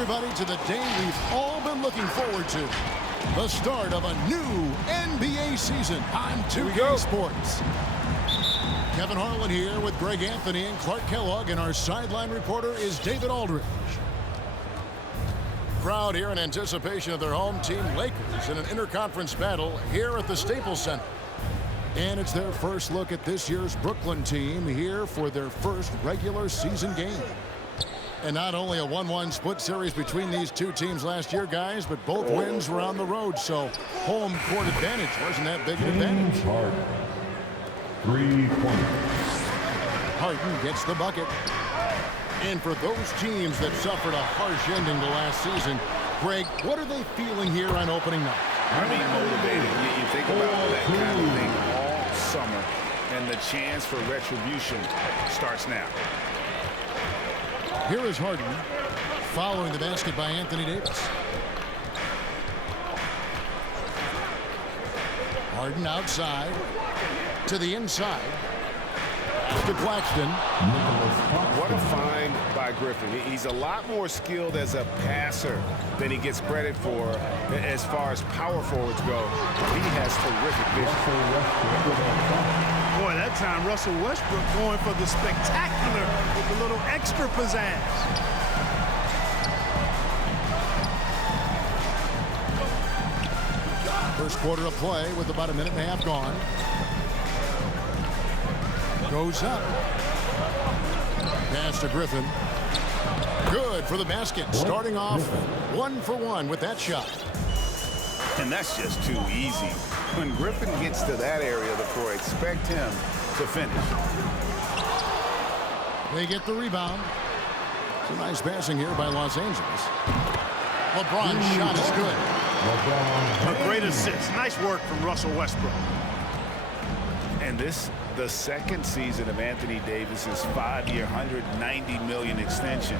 everybody, to the day we've all been looking forward to. The start of a new NBA season on 2K Sports. Kevin Harlan here with Greg Anthony and Clark Kellogg, and our sideline reporter is David Aldridge. Crowd here in anticipation of their home team Lakers in an interconference battle here at the Staples Center. And it's their first look at this year's Brooklyn team here for their first regular season game. And not only a 1-1 split series between these two teams last year, guys, but both wins were on the road, so home court advantage wasn't that big an advantage. Harden. 3-pointer. Harden gets the bucket. And for those teams that suffered a harsh ending to last season, Greg, what are they feeling here on opening night? I mean, motivated. You think about that kind of thing all summer, and the chance for retribution starts now. Here is Harden, following the basket by Anthony Davis. Harden outside, to the inside, to Claxton. What a find by Griffin. He's a lot more skilled as a passer than he gets credit for as far as power forwards go. He has terrific vision. Boy, that time Russell Westbrook going for the spectacular with a little extra pizzazz. First quarter of play with about a minute and a half gone. Goes up. Pass to Griffin. Good for the basket. Starting off 1 for 1 with that shot. And that's just too easy. When Griffin gets to that area of the floor, expect him to finish. They get the rebound. Some nice passing here by Los Angeles. LeBron's shot is good. A great assist. Nice work from Russell Westbrook. And this, the second season of Anthony Davis's 5-year, $190 million extension.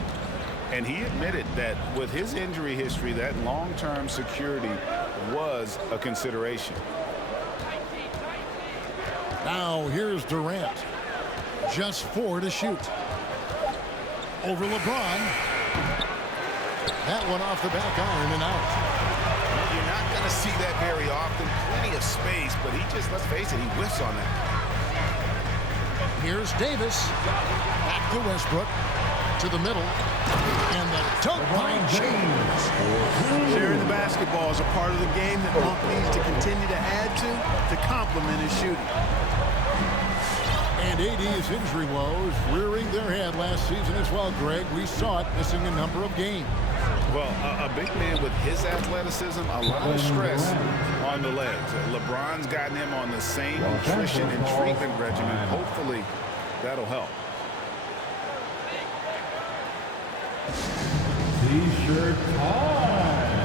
And he admitted that with his injury history, that long-term security was a consideration. Now here's Durant. Just 4 to shoot. Over LeBron. That one off the back iron and out. You're not going to see that very often. Plenty of space, but he just, let's face it, he whiffs on that. Here's Davis. Back to Westbrook. To the middle. And the dunk by James. Sharing the basketball is a part of the game that Monk needs to continue to add to complement his shooting. And AD's injury woes rearing their head last season as well, Greg. We saw it missing a number of games. Well, a big man with his athleticism, a lot of stress on the legs. LeBron's gotten him on the same nutrition and treatment regimen. Hopefully, that'll help. T-shirt time.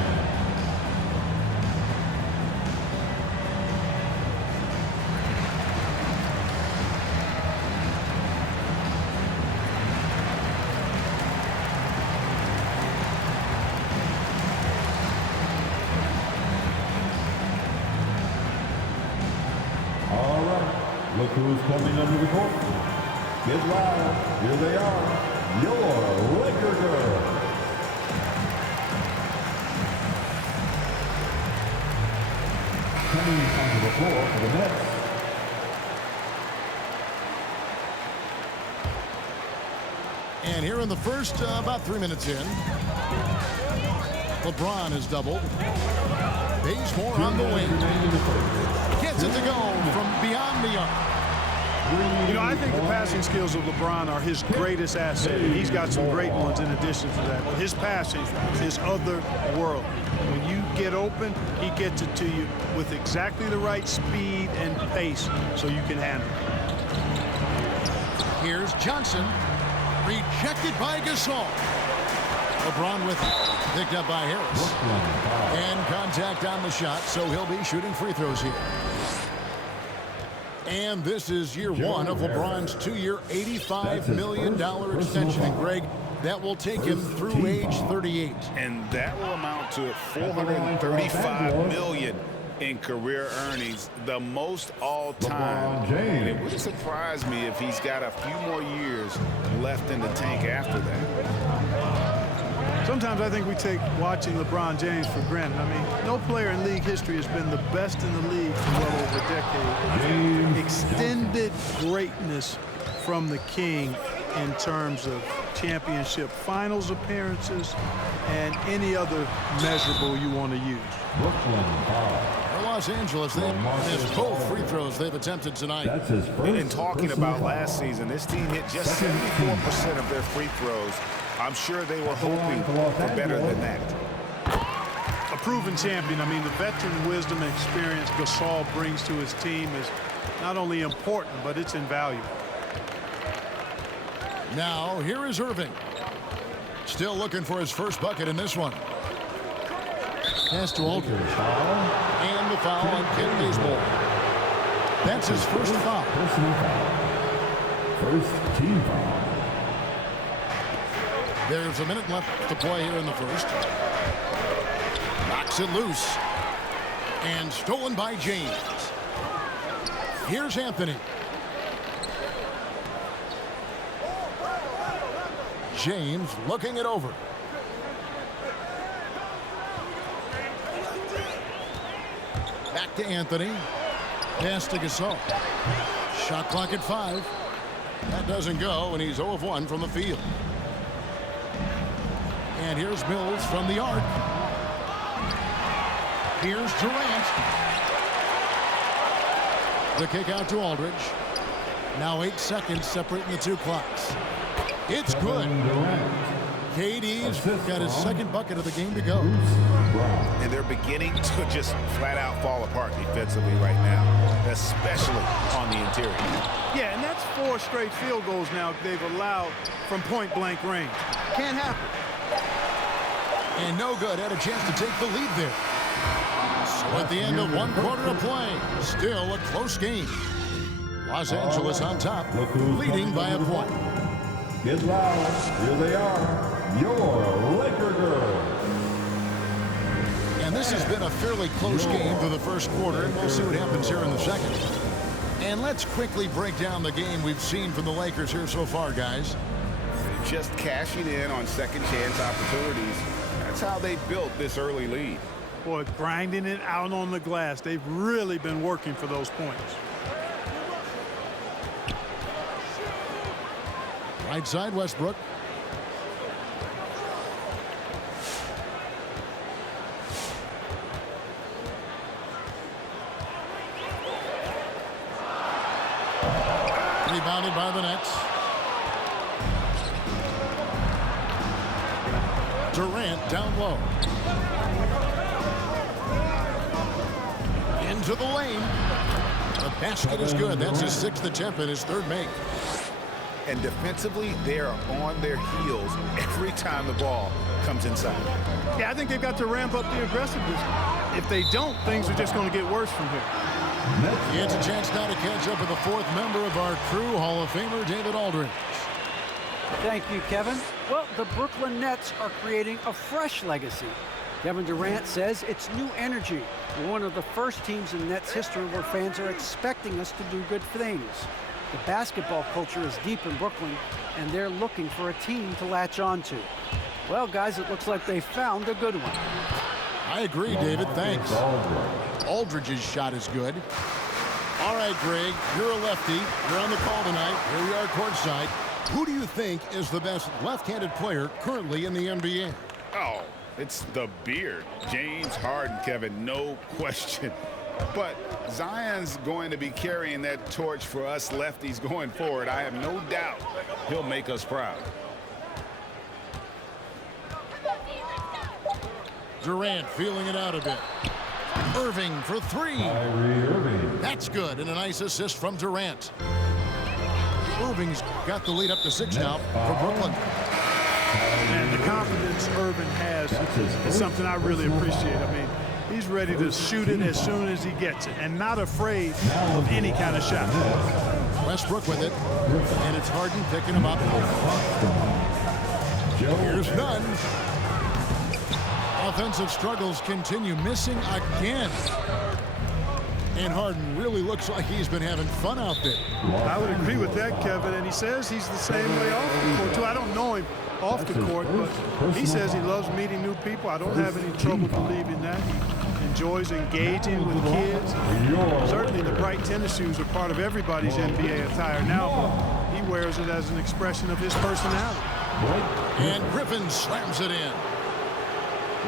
All right, look who's coming under the court. Get loud. Here they are, your Laker girls. Coming onto the floor for the Nets. And here in the first, about 3 minutes in, LeBron is doubled. Bazemore on the wing. Gets it to go from beyond the arc. You know, I think the passing skills of LeBron are his greatest asset. He's got some great ones in addition to that. But his passing is otherworldly. When you get open, he gets it to you with exactly the right speed and pace so you can handle it. Here's Johnson. Rejected by Gasol. LeBron with it. Picked up by Harris. And contact on the shot, so he'll be shooting free throws here. And this is year 1 of LeBron's 2-year, $85 million extension. And Greg, that will take him through age 38. And that will amount to $435 million in career earnings, the most all-time. And it wouldn't surprise me if he's got a few more years left in the tank after that. Sometimes I think we take watching LeBron James for granted. I mean, no player in league history has been the best in the league for well over a decade. Extended greatness from the King in terms of championship finals appearances and any other measurable you want to use. Brooklyn foul. For Los Angeles, they've missed both free throws they've attempted tonight. That's his first. And talking personal about foul. last season, this team hit just 74% of their free throws. I'm sure they were hoping for better than that. A proven champion. I mean, the veteran wisdom and experience Gasol brings to his team is not only important, but it's invaluable. Now, here is Irving. Still looking for his first bucket in this one. Pass to Aldridge. And the foul on Kent Bazemore. That's his first foul. Personal foul. First team foul. There's a minute left to play here in the first. Knocks it loose. And stolen by James. Here's Anthony. James looking it over. Back to Anthony. Pass to Gasol. Shot clock at 5. That doesn't go, and he's 0 of 1 from the field. And here's Mills from the arc. Here's Durant. The kick out to Aldridge. Now 8 seconds separating the two clocks. It's good. KD's got his second bucket of the game to go. And they're beginning to just flat out fall apart defensively right now, especially on the interior. Yeah, and that's 4 straight field goals now they've allowed from point-blank range. Can't happen. And no good. Had a chance to take the lead there. So at the end of 1 quarter of play, still a close game. Los Angeles on top, leading by a point. Get loud. Here they are. Your Laker girls. And this has been a fairly close game for the first quarter, and we'll see what happens here in the second. And let's quickly break down the game we've seen from the Lakers here so far, guys. Just cashing in on second chance opportunities. That's how they built this early lead. Boy, grinding it out on the glass. They've really been working for those points. Right side, Westbrook. Rebounded by the Nets. Durant down low. Into the lane. The basket is good. That's his 6th attempt and his 3rd make. And defensively, they're on their heels every time the ball comes inside. Yeah, I think they've got to ramp up the aggressiveness. If they don't, things are just going to get worse from here. He gets a chance now to catch up with the 4th member of our crew, Hall of Famer David Aldridge. Thank you, Kevin. Well, the Brooklyn Nets are creating a fresh legacy. Kevin Durant says it's new energy. We're one of the first teams in Nets history where fans are expecting us to do good things. The basketball culture is deep in Brooklyn, and they're looking for a team to latch on to. Well, guys, it looks like they found a good one. I agree, David. Thanks. Aldridge's shot is good. All right, Greg, you're a lefty. You're on the call tonight. Here we are courtside. Who do you think is the best left-handed player currently in the NBA? Oh, it's the beard. James Harden, Kevin, no question. But Zion's going to be carrying that torch for us lefties going forward. I have no doubt he'll make us proud. Durant feeling it out a bit. Irving for 3. Kyrie Irving. That's good, and a nice assist from Durant. Irving's got the lead up to 6 now for Brooklyn. And the confidence Irving has is something I really appreciate. I mean, he's ready to shoot it as soon as he gets it and not afraid of any kind of shot. Westbrook with it, and it's Harden picking him up. Here's Nunn. Offensive struggles continue, missing again. And Harden really looks like he's been having fun out there. I would agree with that, Kevin, and he says he's the same way off the court, too. I don't know him off the court, but he says he loves meeting new people. I don't have any trouble believing that. He enjoys engaging with kids. Certainly the bright tennis shoes are part of everybody's NBA attire now, but he wears it as an expression of his personality. And Griffin slams it in.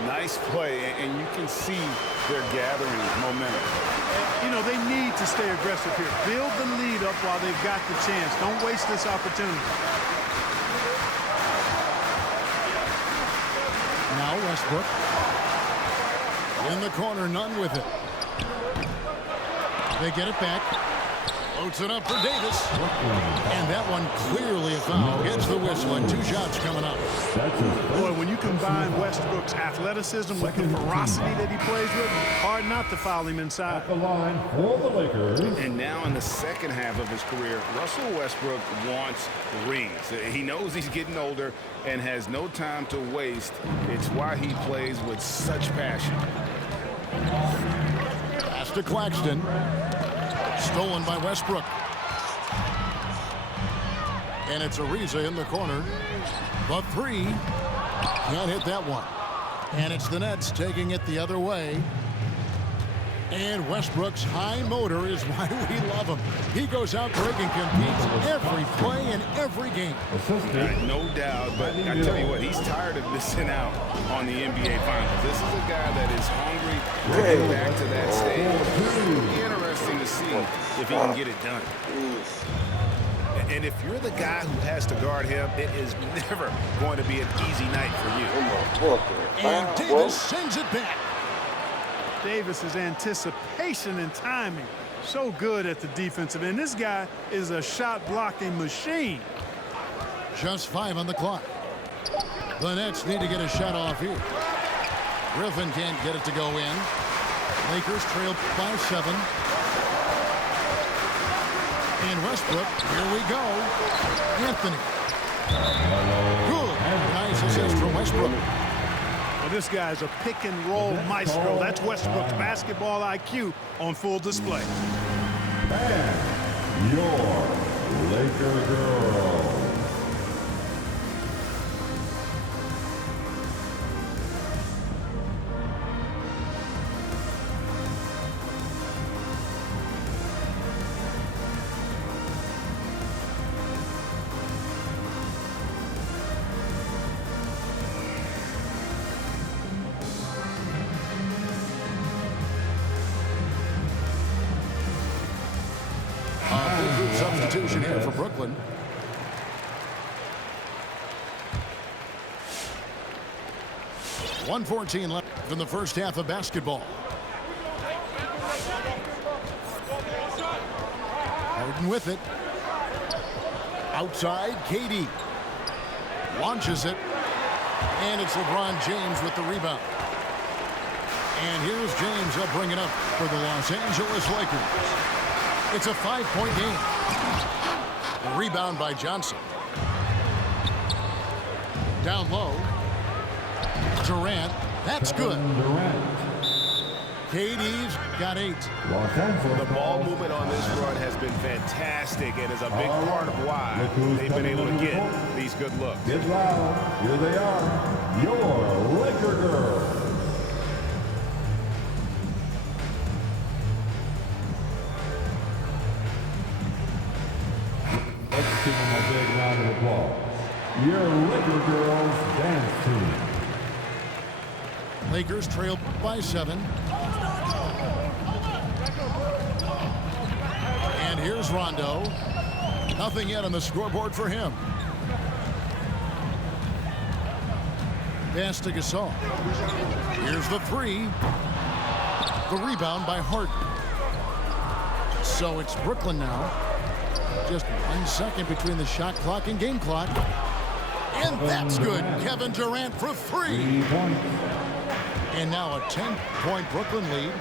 Nice play, and you can see they're gathering momentum. You know, they need to stay aggressive here. Build the lead up while they've got the chance. Don't waste this opportunity. Now Westbrook. In the corner, none with it. They get it back. Loads it up for Davis. And that one clearly a foul. Gets the whistle and 2 shots coming up. Boy, when you combine Westbrook's athleticism with the ferocity that he plays with, hard not to foul him inside. At the line for the Lakers. And now in the second half of his career, Russell Westbrook wants rings. He knows he's getting older and has no time to waste. It's why he plays with such passion. Pass to Claxton. Stolen by Westbrook. And it's Ariza in the corner. The 3. Can't hit that one. And it's the Nets taking it the other way. And Westbrook's high motor is why we love him. He goes out there and competes every play in every game. No doubt, but I tell you what, he's tired of missing out on the NBA Finals. This is a guy that is hungry to get back to that stage. It'll be interesting to see if he can get it done. And if you're the guy who has to guard him, it is never going to be an easy night for you. And Davis sends it back. Davis's anticipation and timing, so good at the defensive end. This guy is a shot blocking machine. Just 5 on the clock. The Nets need to get a shot off here. Griffin can't get it to go in. Lakers trail by 7. And Westbrook, here we go. Anthony. Good. Nice assist from Westbrook. Well, this guy's a pick and roll maestro. That's Westbrook's basketball IQ on full display. And your Laker girl. Substitution here for Brooklyn. .114 left in the first half of basketball. Harden with it. Outside, KD. Launches it. And it's LeBron James with the rebound. And here's James. He'll bring it up for the Los Angeles Lakers. It's a 5-point game. Rebound by Johnson. Down low. Durant. That's good. KD's got 8. The ball movement on this run has been fantastic and is a big part of why they've been able to get these good looks. Get loud. Here they are. Your Laker girls. Let's give them a big round of applause. Your Laker girls dance team. Lakers trail by 7. And here's Rondo. Nothing yet on the scoreboard for him. Pass to Gasol. Here's the 3. The rebound by Harden. So it's Brooklyn now. Just 1 second between the shot clock and game clock. And that's good. Kevin Durant for 3. And now a 10-point Brooklyn lead.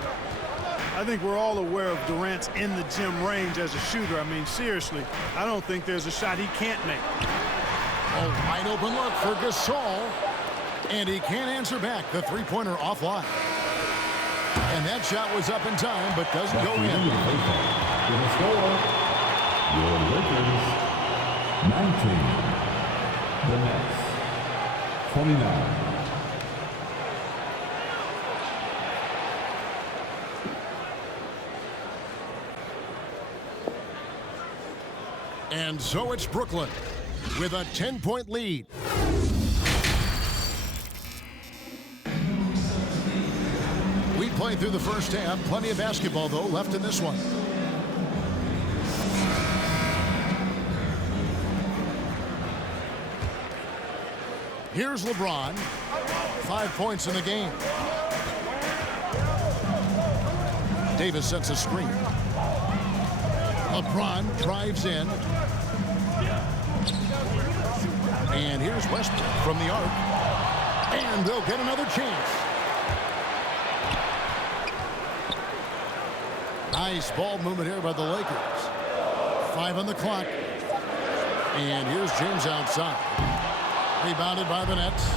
I think we're all aware of Durant's in the gym range as a shooter. I mean, seriously, I don't think there's a shot he can't make. A wide open look for Gasol. And he can't answer back. The three-pointer offline. And that shot was up in time, but doesn't go in. The score. Your Lakers 19. The Nets 29. And so it's Brooklyn with a 10-point lead. We played through the first half. Plenty of basketball, though, left in this one. Here's LeBron. 5 points in the game. Davis sets a screen. LeBron drives in. And here's Westbrook from the arc. And they'll get another chance. Nice ball movement here by the Lakers. 5 on the clock. And here's James outside. Rebounded by the Nets.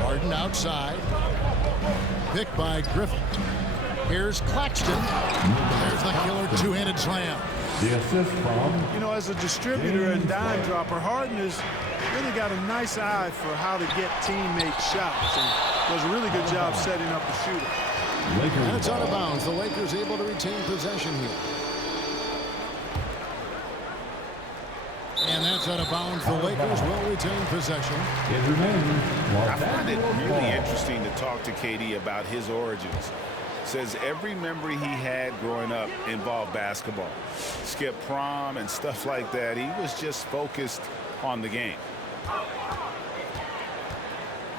Harden outside. Picked by Griffin. Here's Claxton. There's the killer two-handed slam. The assist from... You know, as a distributor and dime dropper, Harden has really got a nice eye for how to get teammates shots and does a really good job setting up the shooter. And it's out of bounds. The Lakers able to retain possession here. And that's out of bounds. The Lakers will retain possession. It remains. I find it really interesting to talk to KD about his origins. Says every memory he had growing up involved basketball. Skip prom and stuff like that. He was just focused on the game.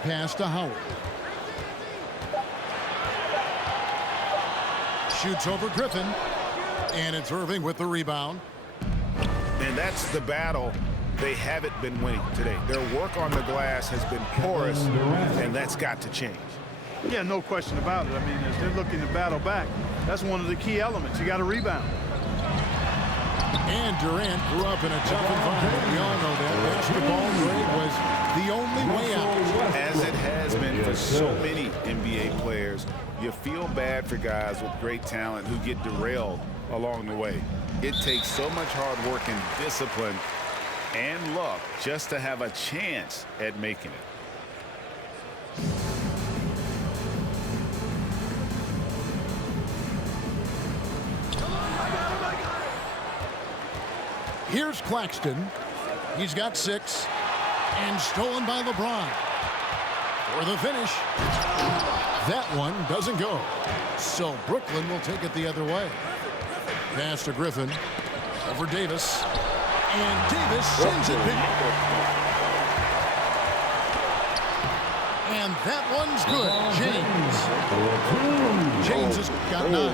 Pass to Howard. Shoots over Griffin. And it's Irving with the rebound. And that's the battle they haven't been winning today. Their work on the glass has been porous, and that's got to change. Yeah, no question about it. I mean, as they're looking to battle back, that's one of the key elements. You got to rebound. And Durant grew up in a tough environment. We all know that. Basketball grade was the only way out. As it has been for so many NBA players, you feel bad for guys with great talent who get derailed along the way. It takes so much hard work and discipline and luck just to have a chance at making it. Here's Claxton. He's got 6. And stolen by LeBron. For the finish. That one doesn't go. So Brooklyn will take it the other way. Pass to Griffin. Over Davis. And Davis sends it back. And that one's good. James. James has got 9.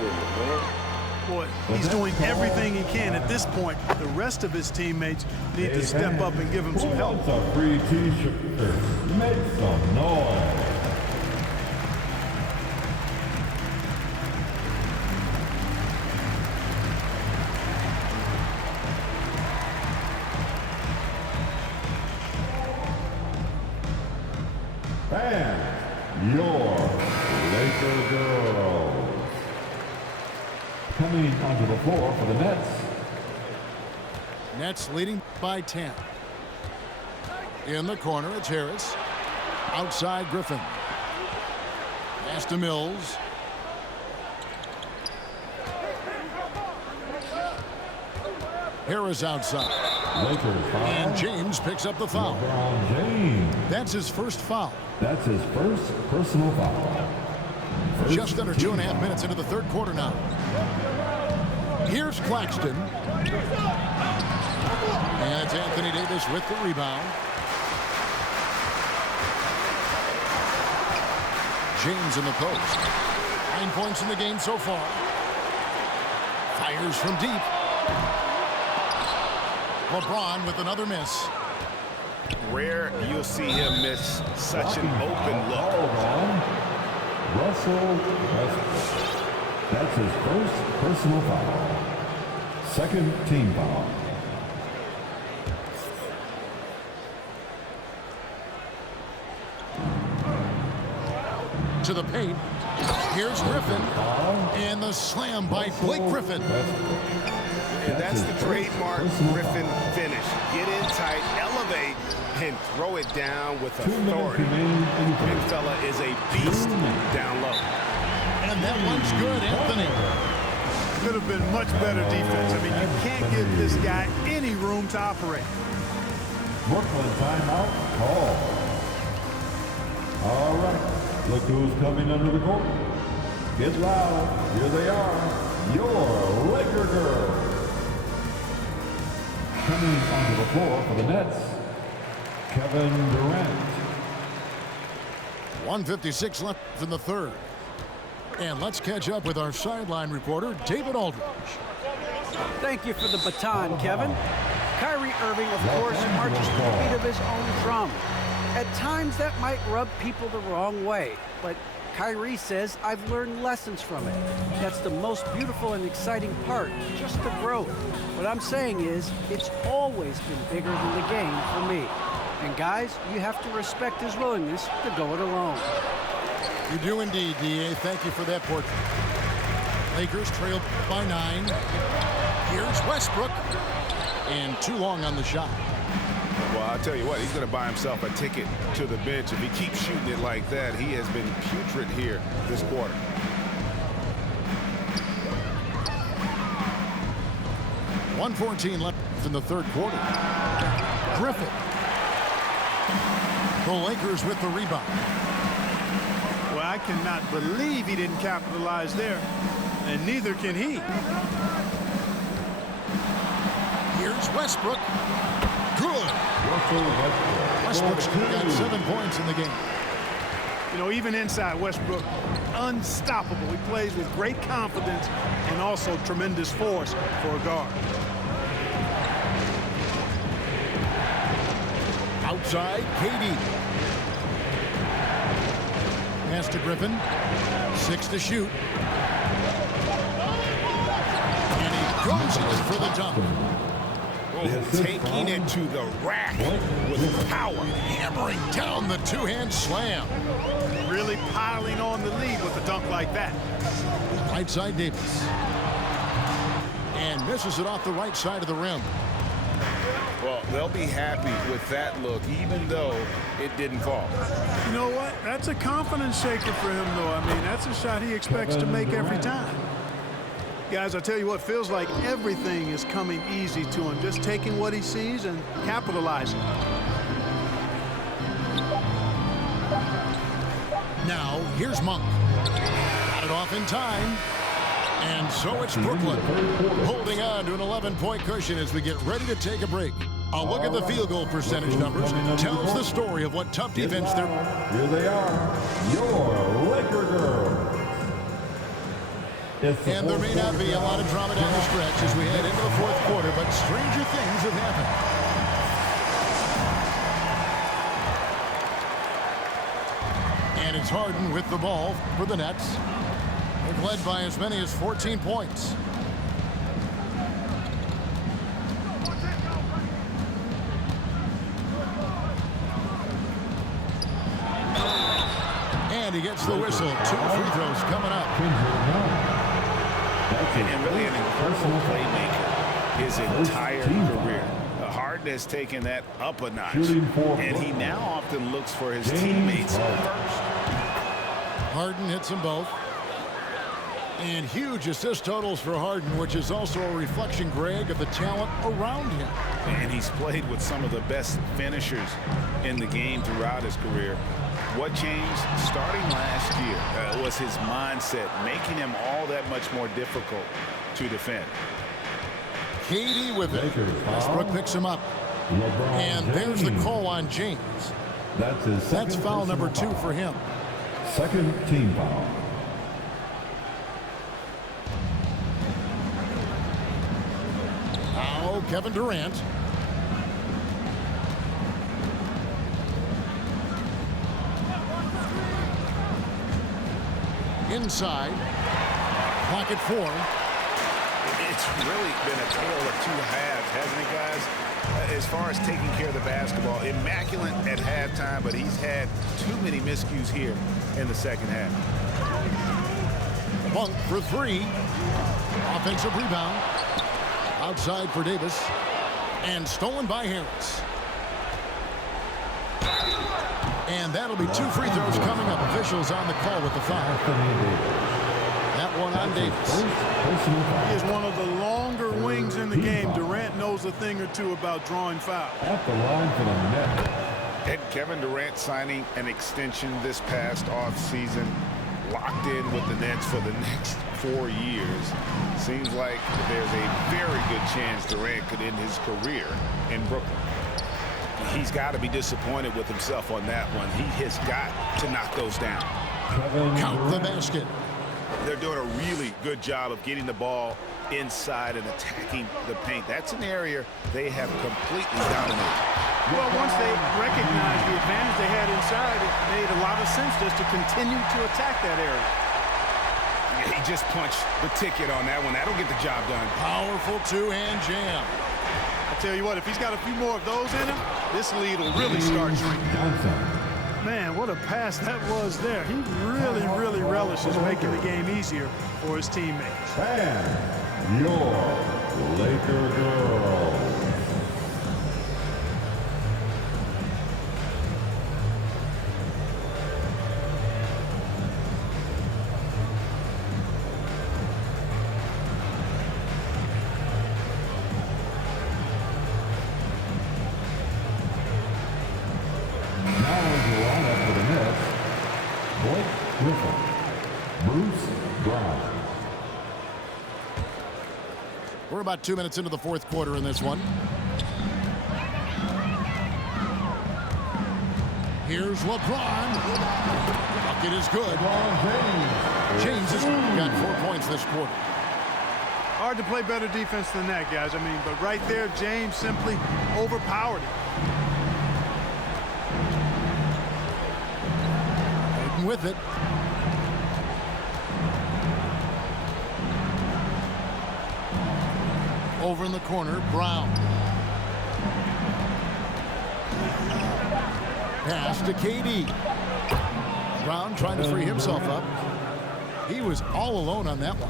Boy, he's doing everything he can at this point. The rest of his teammates need to step up and give him some help. Who wants a free t-shirt? Make some noise. And your Laker girls. Coming onto the floor for the Nets. Nets leading by 10. In the corner, it's Harris. Outside, Griffin. Pass to Mills. Harris outside. Lakers foul. And James picks up the foul. LeBron James. That's his first foul. That's his first personal foul. Just under 2.5 minutes into the third quarter now. Here's Claxton. And it's Anthony Davis with the rebound. James in the post. 9 points in the game so far. Fires from deep. LeBron with another miss. Rare you'll see him miss such an open look. Russell Westbrook. That's his first personal foul. Second team foul. To the paint. Here's Here's Griffin. And the slam by Blake Griffin. And that's the trademark Griffin finish. Get in tight, elevate, and throw it down with authority. Big fella is a beast down low. And that one's good, Anthony. Could have been much better defense. I mean, you can't give this guy any room to operate. Brooklyn timeout call. All right, look who's coming under the court. Get loud. Here they are, your Laker girls. Coming onto the floor for the Nets, Kevin Durant. 1:56 left in the third. And let's catch up with our sideline reporter, David Aldridge. Thank you for the baton, Kevin. Kyrie Irving, of course, marches to the beat of his own drum. At times, that might rub people the wrong way, but Kyrie says, I've learned lessons from it. That's the most beautiful and exciting part, just the growth. What I'm saying is, it's always been bigger than the game for me. And guys, you have to respect his willingness to go it alone. You do indeed, D.A. Thank you for that portrait. Lakers trail by 9. Here's Westbrook. And too long on the shot. Well, I'll tell you what, he's going to buy himself a ticket to the bench. If he keeps shooting it like that, he has been putrid here this quarter. .114 left in the third quarter. Griffin. The Lakers with the rebound. Well, I cannot believe he didn't capitalize there, and neither can he. Here's Westbrook. Good. Westbrook's got 7 points in the game. You know, even inside, Westbrook, unstoppable. He plays with great confidence and also tremendous force for a guard. Outside, KD. Pass to Griffin. 6 to shoot. And he goes in for the dunk. Taking it to the rack with power. Hammering down the two-hand slam. Really piling on the lead with a dunk like that. Right side, Davis. And misses it off the right side of the rim. Well, they'll be happy with that look, even though it didn't fall. You know what? That's a confidence shaker for him, though. I mean, that's a shot he expects to make every time. Guys, I tell you what, feels like everything is coming easy to him. Just taking what he sees and capitalizing. Now, here's Monk. Got it off in time. And so it's Brooklyn holding on to an 11-point cushion as we get ready to take a break. A look at the field goal percentage numbers tells the story of what tough defense they're... Here they are, your Laker girls. And there may not be a lot of drama down the stretch as we head into the fourth quarter, but stranger things have happened. And it's Harden with the ball for the Nets. They've led by as many as 14 points. And he gets the whistle. 2 free throws coming up. And really an incredible playmaker his entire career. Harden has taken that up a notch. And he now often looks for his teammates first. Harden hits them both. And huge assist totals for Harden, which is also a reflection, Greg, of the talent around him. And he's played with some of the best finishers in the game throughout his career. What changed starting last year was his mindset, making him all that much more difficult to defend. KD with it. Westbrook picks him up. And there's the call on James. That's foul number 2 for him. Second team foul. Now Kevin Durant. Inside. Clock at 4. It's really been a tale of 2 halves, hasn't it, guys? As far as taking care of the basketball, immaculate at halftime, but he's had too many miscues here in the second half. Monk for three. Offensive rebound. Outside for Davis. And stolen by Harris. And that'll be 2 free throws coming up. Officials on the call with the foul. That one on Davis. He is one of the longer wings in the game. Durant knows a thing or two about drawing fouls. At the line for the net. And Kevin Durant signing an extension this past offseason, locked in with the Nets for the next 4 years. Seems like there's a very good chance Durant could end his career in Brooklyn. He's got to be disappointed with himself on that one. He has got to knock those down. Count the basket. They're doing a really good job of getting the ball inside and attacking the paint. That's an area they have completely dominated. Well, once they recognized the advantage they had inside, it made a lot of sense just to continue to attack that area. He just punched the ticket on that one. That'll get the job done. Powerful two-hand jam. I tell you what, if he's got a few more of those in him, this lead will really start shrinking. Man, what a pass that was there. He really, really relishes making the game easier for his teammates. And your Laker girls. We're about 2 minutes into the fourth quarter in this one. Here's LeBron. Bucket is good. James has got 4 points this quarter. Hard to play better defense than that, guys. I mean, but right there, James simply overpowered it. With it. Over in the corner, Brown. Pass to KD. Brown trying to free himself up. He was all alone on that one.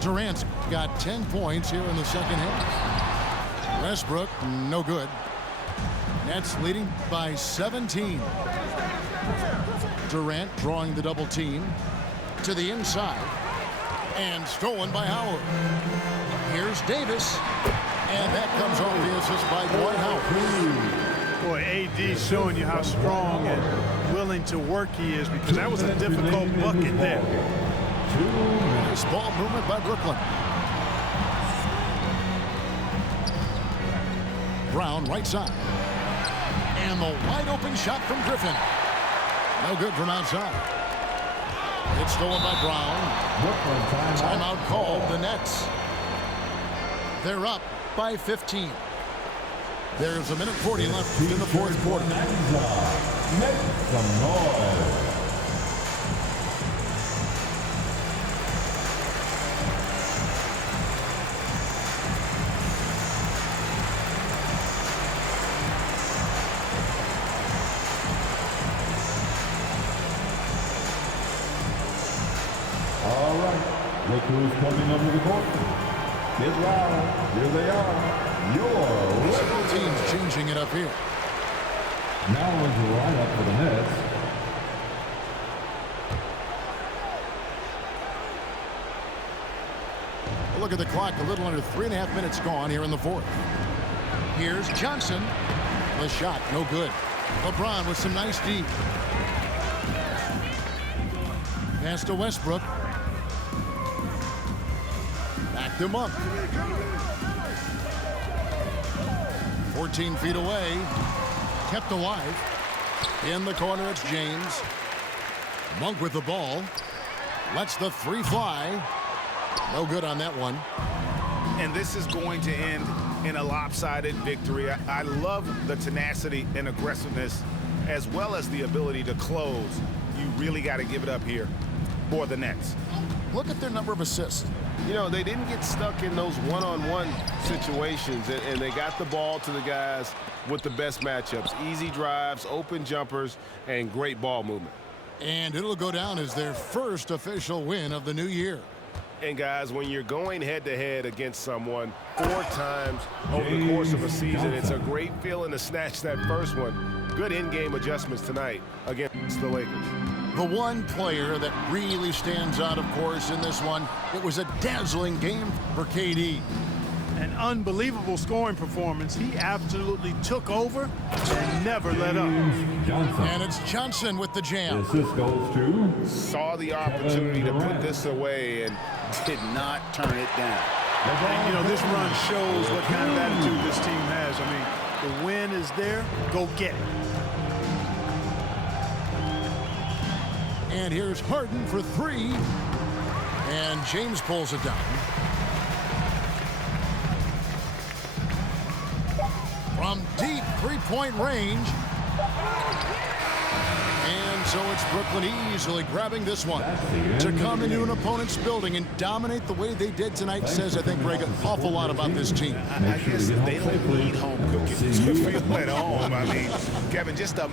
Durant's got 10 points here in the second half. Westbrook, no good. Nets leading by 17. Durant drawing the double team to the inside. And stolen by Howard. Here's Davis. And that comes off the assist by Dwight Howard. Boy, AD's showing you how strong and willing to work he is, because that was a difficult bucket there. Nice ball movement by Brooklyn. Brown right side. And the wide open shot from Griffin. No good from outside. It's stolen by Brown. Timeout called. The Nets. They're up by 15. There's 1:40 left in the fourth quarter. Make some noise. All right, look who's coming under the court. Get loud. Here they are. Your Several teams changing it up here. now is the lineup for the Nets. Look at the clock. A little under 3.5 minutes gone here in the fourth. Here's Johnson. The shot, no good. LeBron with some nice D. Pass to Westbrook. Back to Monk. 14 feet away. Kept alive. In the corner, it's James. Monk with the ball. Lets the three fly. No good on that one. And this is going to end in a lopsided victory. I love the tenacity and aggressiveness, as well as the ability to close. You really got to give it up here for the Nets. Look at their number of assists. You know, they didn't get stuck in those one-on-one situations, and they got the ball to the guys with the best matchups. Easy drives, open jumpers, and great ball movement. And it'll go down as their first official win of the new year. And guys, when you're going head-to-head against someone 4 times over the course of a season, it's a great feeling to snatch that first one. Good in-game adjustments tonight against the Lakers. The one player that really stands out, of course, in this one, it was a dazzling game for KD. An unbelievable scoring performance. He absolutely took over and never let up. And it's Johnson with the jam. Assist goes to Saw the opportunity to put this away and did not turn it down. And, you know, this run shows what kind of attitude this team has. I mean, the win is there. Go get it. And here's Harden for 3. And James pulls it down. From deep three-point range. And so it's Brooklyn easily grabbing this one. To come into an opponent's building and dominate the way they did tonight says, I think, Greg, an awful lot about this team. I guess they don't need home cooking to feel at home. I mean, Kevin, just a